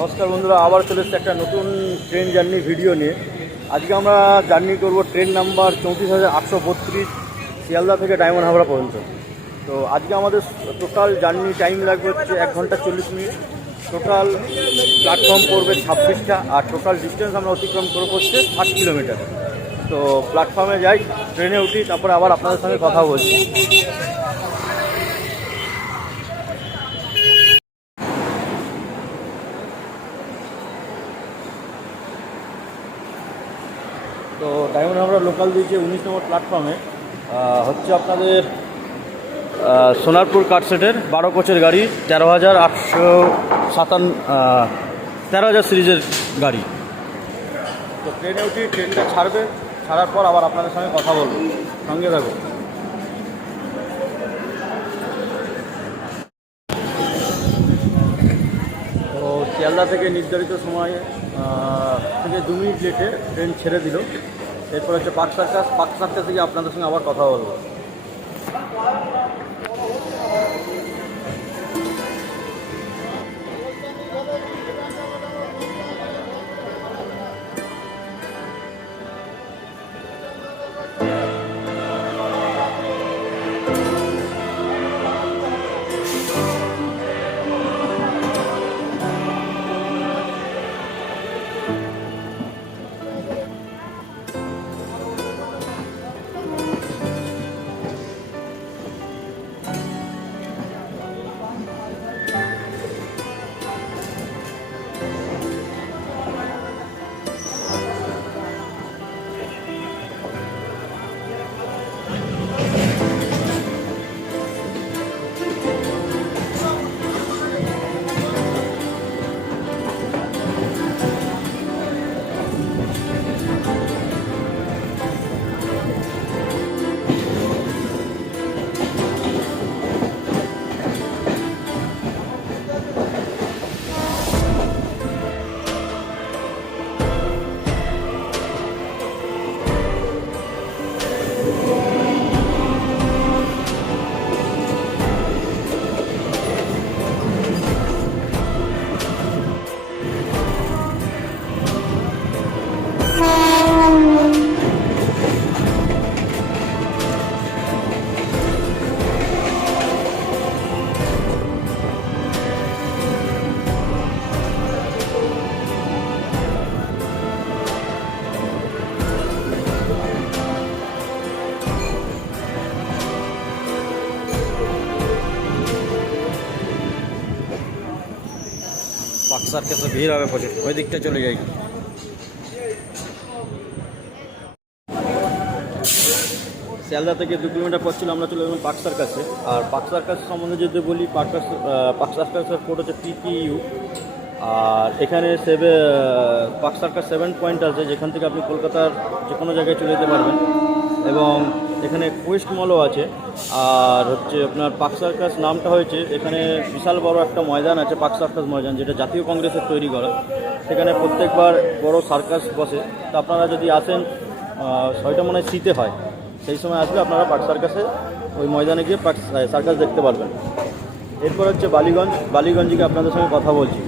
নমস্কার বন্ধুরা, আবার চলে এসেছে একটা নতুন ট্রেন জার্নি ভিডিও নিয়ে। আজকে আমরা জার্নি করব ট্রেন নাম্বার চৌত্রিশ হাজার আটশো বত্রিশ, শিয়ালদা থেকে ডায়মন্ড হাবড়া পর্যন্ত। তো আজকে আমাদের টোটাল জার্নি টাইম লাগবে হচ্ছে এক ঘণ্টা চল্লিশ মিনিট। টোটাল প্ল্যাটফর্ম পড়বে ছাব্বিশটা, আর টোটাল ডিস্টেন্স আমরা অতিক্রম করব হচ্ছে ষাট কিলোমিটার তো প্ল্যাটফর্মে যাই ট্রেনে উঠি, তারপরে আবার আপনাদের সঙ্গে কথা বলছি। ডায়মন্ড হাবড়া লোকাল দিয়েছে উনিশ নম্বর প্ল্যাটফর্মে হচ্ছে আপনাদের সোনারপুর কাটসেটের বারো কোচের গাড়ি, তেরো হাজার আটশো সাতান্ন তেরো হাজার সিরিজের গাড়ি। তো ট্রেনে উঠি ট্রেনটা ছাড়বে, ছাড়ার পর আবার আপনাদের সঙ্গে কথা বলব। সঙ্গে থাকো। তো শিয়ালদা থেকে নির্ধারিত সময় থেকে দু মিনিট লেটে ট্রেন ছেড়ে দিল। এরপর হচ্ছে পার্ক সার্কাস। পার্ক সার্কাসে গিয়ে আপনাদের সঙ্গে আবার কথা বলব। সার্কাসে ভিড় হবে প্রচুর ওই দিকটা চলে যাই। শিয়ালদা থেকে দু কিলোমিটার পর ছিল, আমরা চলে গেলাম পার্ক সার্কাসে। আর পার্ক সার্কাস সম্বন্ধে যদি বলি, পার্ক পার্ক সার্কাসের কোড হচ্ছে পিপিইউ আর এখানে সেভে পার্ক সার্কাস সেভেন পয়েন্ট আছে, যেখান থেকে আপনি কলকাতার যে কোনো জায়গায় চলে যেতে পারবেন। এবং এখানে কোয়েস্ট মলও আছে। আর হচ্ছে আপনার পার্ক সার্কাস নামটা হয়েছে, এখানে বিশাল বড় একটা ময়দান আছে পার্ক সার্কাস ময়দান, যেটা জাতীয় কংগ্রেসের তৈরি করা। সেখানে প্রত্যেকবার বড় সার্কাস বসে। তো আপনারা যদি আসেন ছয়টা মনে শীতে হয়। সেই সময় আসলে আপনারা পার্ক সার্কাসে ওই ময়দানে গিয়ে পার্ক সার্কাস দেখতে পারবেন। এরপর হচ্ছে বালিগঞ্জ। বালিগঞ্জে গিয়ে আপনাদের সঙ্গে কথা বলছি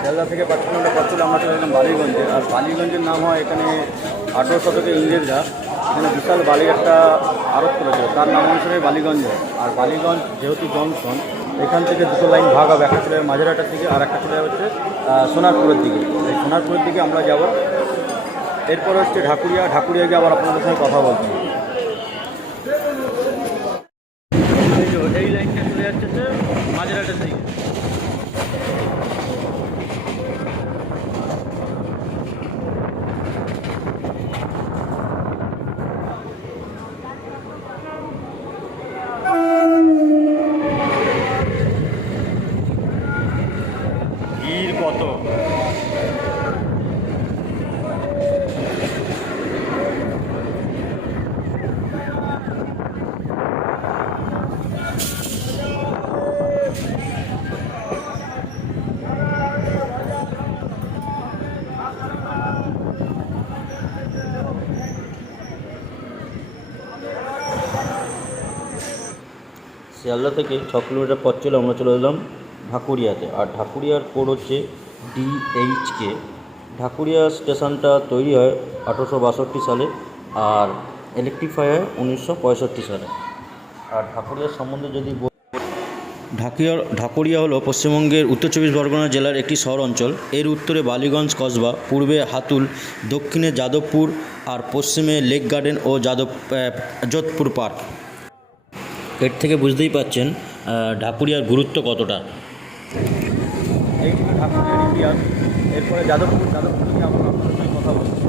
শিয়ালদা থেকে পাঁচ কিলোমিটার পর ছিল আমরা চলে গেলাম বালিগঞ্জে আর বালিগঞ্জের নাম হয় এখানে আঠেরো শতকে ইংরেজরা। এখানে বিশাল বালি একটা আরোপ করেছিল। তার নাম অনুসারে বালিগঞ্জ। আর বালিগঞ্জ যেহেতু জংশন, এখান থেকে দুটো লাইন ভাগ হবে, একটা চলে যাবে মাঝেরহাটার দিকে আর একটা চলে হচ্ছে সোনারপুরের দিকে। এই সোনারপুরের দিকে আমরা যাব। এরপর হচ্ছে ঢাকুরিয়া। ঢাকুরিয়া গিয়ে আবার আপনাদের সঙ্গে কথা বলছি এই যে এই লাইনটা চলে যাচ্ছে হচ্ছে মাঝেরহাটের দিকে ভিড় কত শিয়ালদা থেকে ছ কিলোমিটার পথ চলে আমরা চলে এলাম ঢাকুরিয়াতে। আর ঢাকুরিয়ার কোড হচ্ছে ডিএইচকে ঢাকুরিয়া স্টেশনটা তৈরি হয় আঠেরোশো বাষট্টি সালে আর ইলেকট্রিফাই হয় উনিশশো পঁয়ষট্টি সালে। আর ঢাকুরিয়ার সম্বন্ধে যদি ঢাকুরিয়া ঢাকুরিয়া হলো পশ্চিমবঙ্গের উত্তর চব্বিশ পরগনা জেলার একটি শহর অঞ্চল। এর উত্তরে বালিগঞ্জ, কসবা, পূর্বে হাতুল, দক্ষিণে যাদবপুর আর পশ্চিমে লেক গার্ডেন ও যাদব যোধপুর পার্ক। এর থেকে বুঝতেই পাচ্ছেন ঢাকুরিয়ার গুরুত্ব কতটা। এই ঢাকুরিয়ার ইতিহাস। এরপরে যাদবপুর যাদবপুর নিয়ে আমরা আপনার সঙ্গে কথা বলছি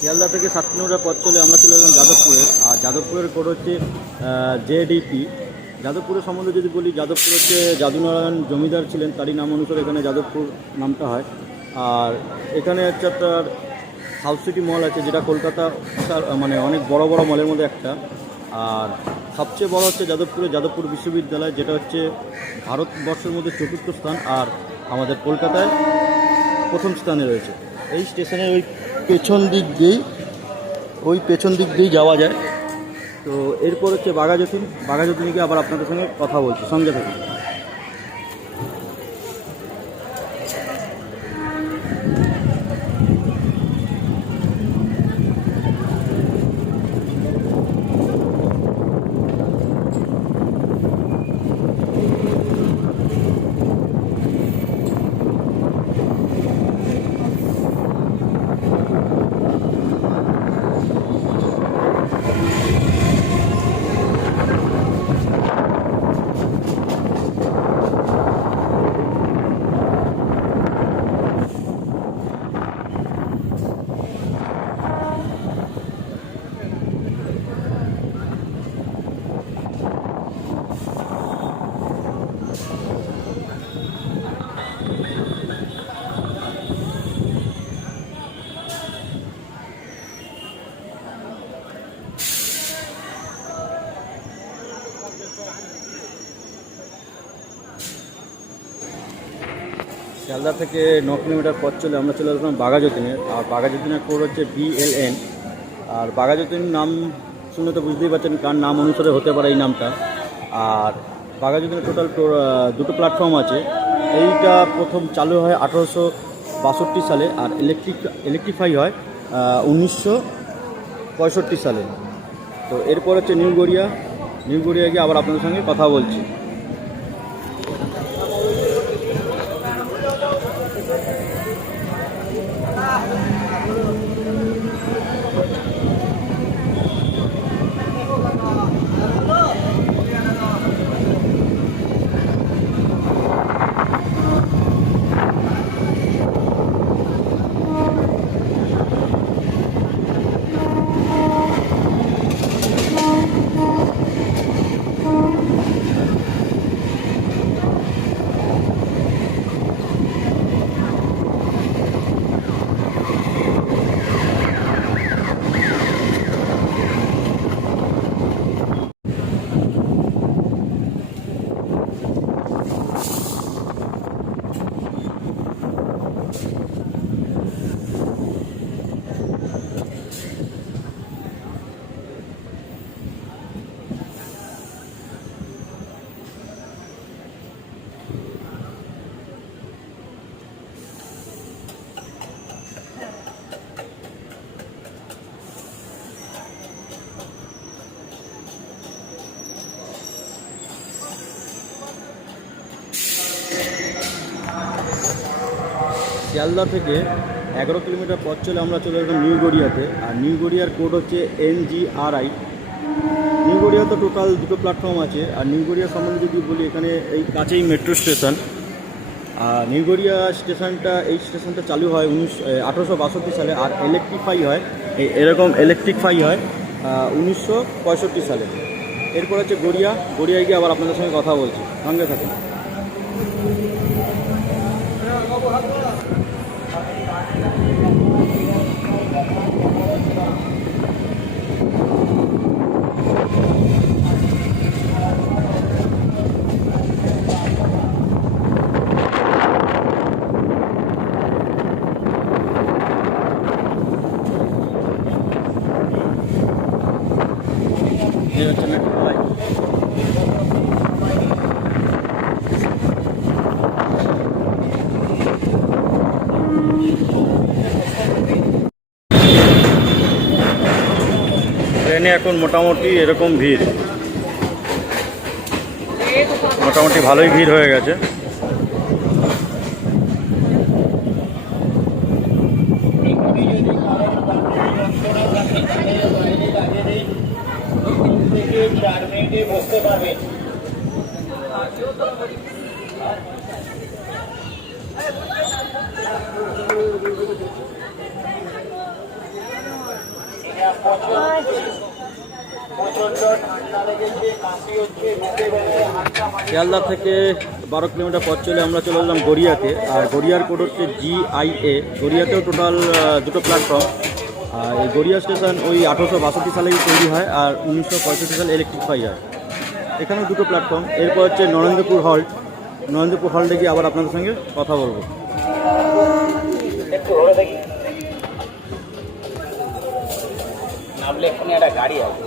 শিয়ালদা থেকে সাত কিলোমিটার পথ চলে আমরা চলে এলাম যাদবপুরে। আর যাদবপুরের কোড হচ্ছে জেডিপি যাদবপুরের সম্বন্ধে যদি বলি, যাদবপুর হচ্ছে যাদুনারায়ণ জমিদার ছিলেন, তারই নাম অনুসারে এখানে যাদবপুর নামটা হয়। আর এখানে হচ্ছে আপনার সাউথ সিটি মল আছে, যেটা কলকাতা মানে অনেক বড় বড় মলের মধ্যে একটা। আর সবচেয়ে বড় হচ্ছে যাদবপুরে যাদবপুর বিশ্ববিদ্যালয়, যেটা হচ্ছে ভারতবর্ষের মধ্যে চতুর্থ স্থান আর আমাদের কলকাতায় প্রথম স্থানে রয়েছে। এই স্টেশনের ওই পেছন দিক দিয়েই, ওই পেছন দিক দিয়েই যাওয়া যায়। তো এরপর হচ্ছে বাঘাযতীন। বাঘাযতীনে গিয়ে আবার আপনাদের সঙ্গে কথা বলছি, সঙ্গে থাকুন। শিয়ালদা থেকে ন কিলোমিটার পথ চলে আমরা চলে আসলাম বাঘাযতীনের আর বাঘাযতীনের কোড হচ্ছে বিএলএন আর বাঘাযতীন নাম শুনে তো বুঝতেই পারছেন কার নাম অনুসারে হতে পারে এই নামটা। আর বাঘাযতীনের টোটাল দুটো প্ল্যাটফর্ম আছে। এইটা প্রথম চালু হয় আঠারোশো বাষট্টি সালে আর ইলেকট্রিক ইলেকট্রিফাই হয় উনিশশো পঁয়ষট্টি সালে। তো এরপর হচ্ছে নিউ গড়িয়া। নিউ গড়িয়া গিয়ে আবার আপনাদের সঙ্গে কথা বলছি। শিয়ালদা থেকে এগারো কিলোমিটার পথ চলে আমরা চলে আসলাম নিউ গড়িয়াতে। আর নিউ গড়িয়ার কোড হচ্ছে N G R I new Garia তো টোটাল দুটো প্ল্যাটফর্ম আছে। আর নিউ গড়িয়া সম্বন্ধে যদি বলি, এখানে এই কাছেই মেট্রো স্টেশন আর নিউ গড়িয়া স্টেশনটা এই স্টেশনটা চালু হয় উনিশ আঠেরোশো বাষট্টি সালে। আর ইলেকট্রিফাই হয় এই এরকম ইলেকট্রিকফাই হয় উনিশশো পঁয়ষট্টি সালে। এরপর হচ্ছে গড়িয়া। গড়িয়ায় গিয়ে আবার আপনাদের সঙ্গে কথা বলছি। সঙ্গে থাকুন। এই হচ্ছে মেট্রো লাইন ট্রেনে এখন মোটামুটি এরকম ভিড়। মোটামুটি ভালোই ভিড় হয়ে গেছে। শিয়ালদা থেকে বারো কিলোমিটার পথ চলে আমরা চলে এলাম গড়িয়াতে। আর গড়িয়ার কোড হচ্ছে জিআইএ গড়িয়াতেও টোটাল দুটো প্ল্যাটফর্ম আর এই গড়িয়া স্টেশন ওই আঠেরোশো বাষট্টি সালেই তৈরি হয় আর উনিশশো পঁয়ষট্টি সালে ইলেকট্রিফাই হয়। এখানেও দুটো প্ল্যাটফর্ম এরপর হচ্ছে নরেন্দ্রপুর হল্ট নরেন্দ্রপুর হল্টে গিয়ে আবার আপনাদের সঙ্গে কথা বলব। নামলে এক্ষুনি একটা গাড়ি আছে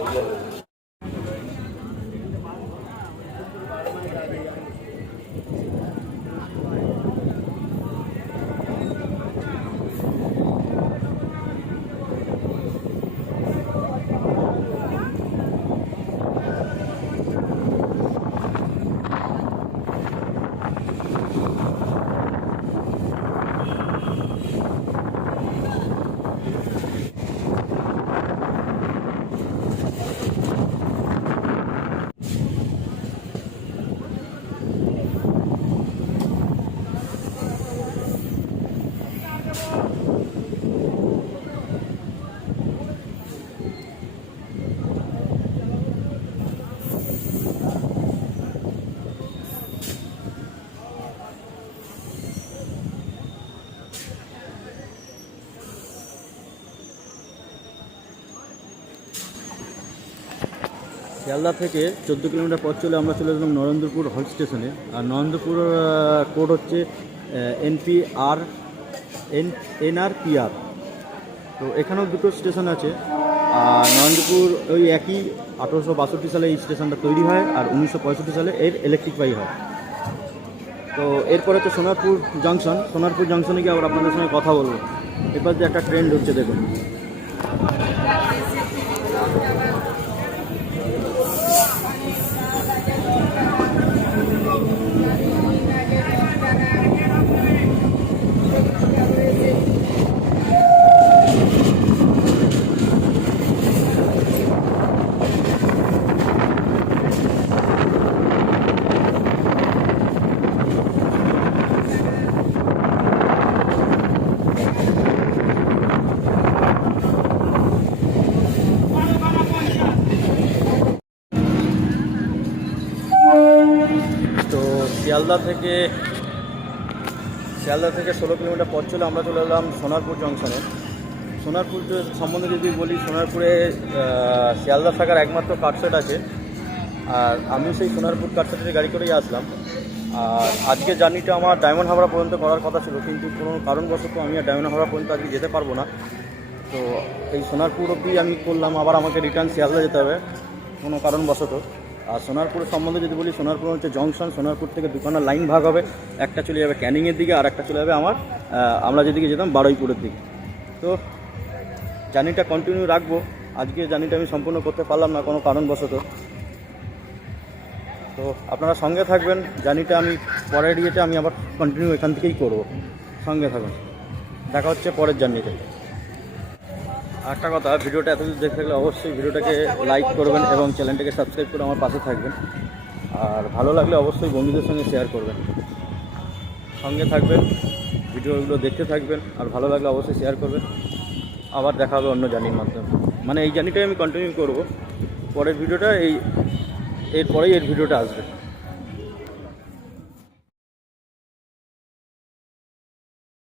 শিয়ালদা থেকে চোদ্দ কিলোমিটার পথ চলে আমরা চলে গেলাম নরেন্দ্রপুর হল স্টেশনে আর নরেন্দ্রপুর কোড হচ্ছে এনপিআর এন এনআরপিআর তো এখানেও দুটো স্টেশন আছে। আর নরেন্দ্রপুর ওই একই আঠেরোশো বাষট্টি সালে এই স্টেশনটা তৈরি হয় আর উনিশশো পঁয়ষট্টি সালে এর ইলেকট্রিফাই হয়। তো এরপরে হচ্ছে সোনারপুর জাংশন সোনারপুর জাংশনে গিয়ে আবার আপনাদের সঙ্গে কথা বলব। এরপর যে একটা ট্রেন ঢুকছে, দেখুন তো শিয়ালদা থেকে শিয়ালদা থেকে ষোলো কিলোমিটার পথ চলে আমরা চলে এলাম সোনারপুর জংশনে। সোনারপুর সম্বন্ধে যদি বলি, সোনারপুরে শিয়ালদা থাকার একমাত্র কাটসেট আছে। আর আমি সেই সোনারপুর কাটসেটের গাড়ি করেই আসলাম। আর আজকে জার্নিটা আমার ডায়মন্ড হাওড়া পর্যন্ত করার কথা ছিল, কিন্তু কোনো কারণবশত আমি আর ডায়মন্ড হাওড়া পর্যন্ত আজকে যেতে পারব না। তো এই সোনারপুর অব্দি আমি করলাম, আবার আমাকে রিটার্ন শিয়ালদা যেতে হবে, কোনো কারণবশত। আর সোনারপুর সম্বন্ধে যদি বলি, সোনারপুর হচ্ছে জংশন, সোনারপুর থেকে দুখানা লাইন ভাগ হবে। একটা চলে যাবে ক্যানিংয়ের দিকে, আর একটা চলে যাবে আমার আমরা যেদিকে যেতাম বারুইপুরের দিকে। তো জার্নিটা কন্টিনিউ রাখব। আজকে জার্নিটা আমি সম্পূর্ণ করতে পারলাম না, কোনো কারণবশত। তো আপনারা সঙ্গে থাকবেন, জার্নিটা আমি পরের ইয়েতে আমি আবার কন্টিনিউ এখান থেকেই করব। সঙ্গে থাকুন। দেখা হচ্ছে পরের জার্নিতে। একটা কথা, ভিডিওটা এতদূর দেখে থাকলে অবশ্যই ভিডিওটাকে লাইক করবেন এবং চ্যানেলটাকে সাবস্ক্রাইব করে আমার পাশে থাকবেন। আর ভালো লাগলে অবশ্যই বন্ধুদের সঙ্গে শেয়ার করবেন। সঙ্গে থাকবেন, ভিডিওগুলো দেখতে থাকবেন, আর ভালো লাগলে অবশ্যই শেয়ার করবেন। আবার দেখা হবে অন্য জার্নির মাধ্যমে। মানে এই জার্নিটাই আমি কন্টিনিউ করব। পরের ভিডিওটা এই, এরপরেই এর ভিডিওটা আসবে।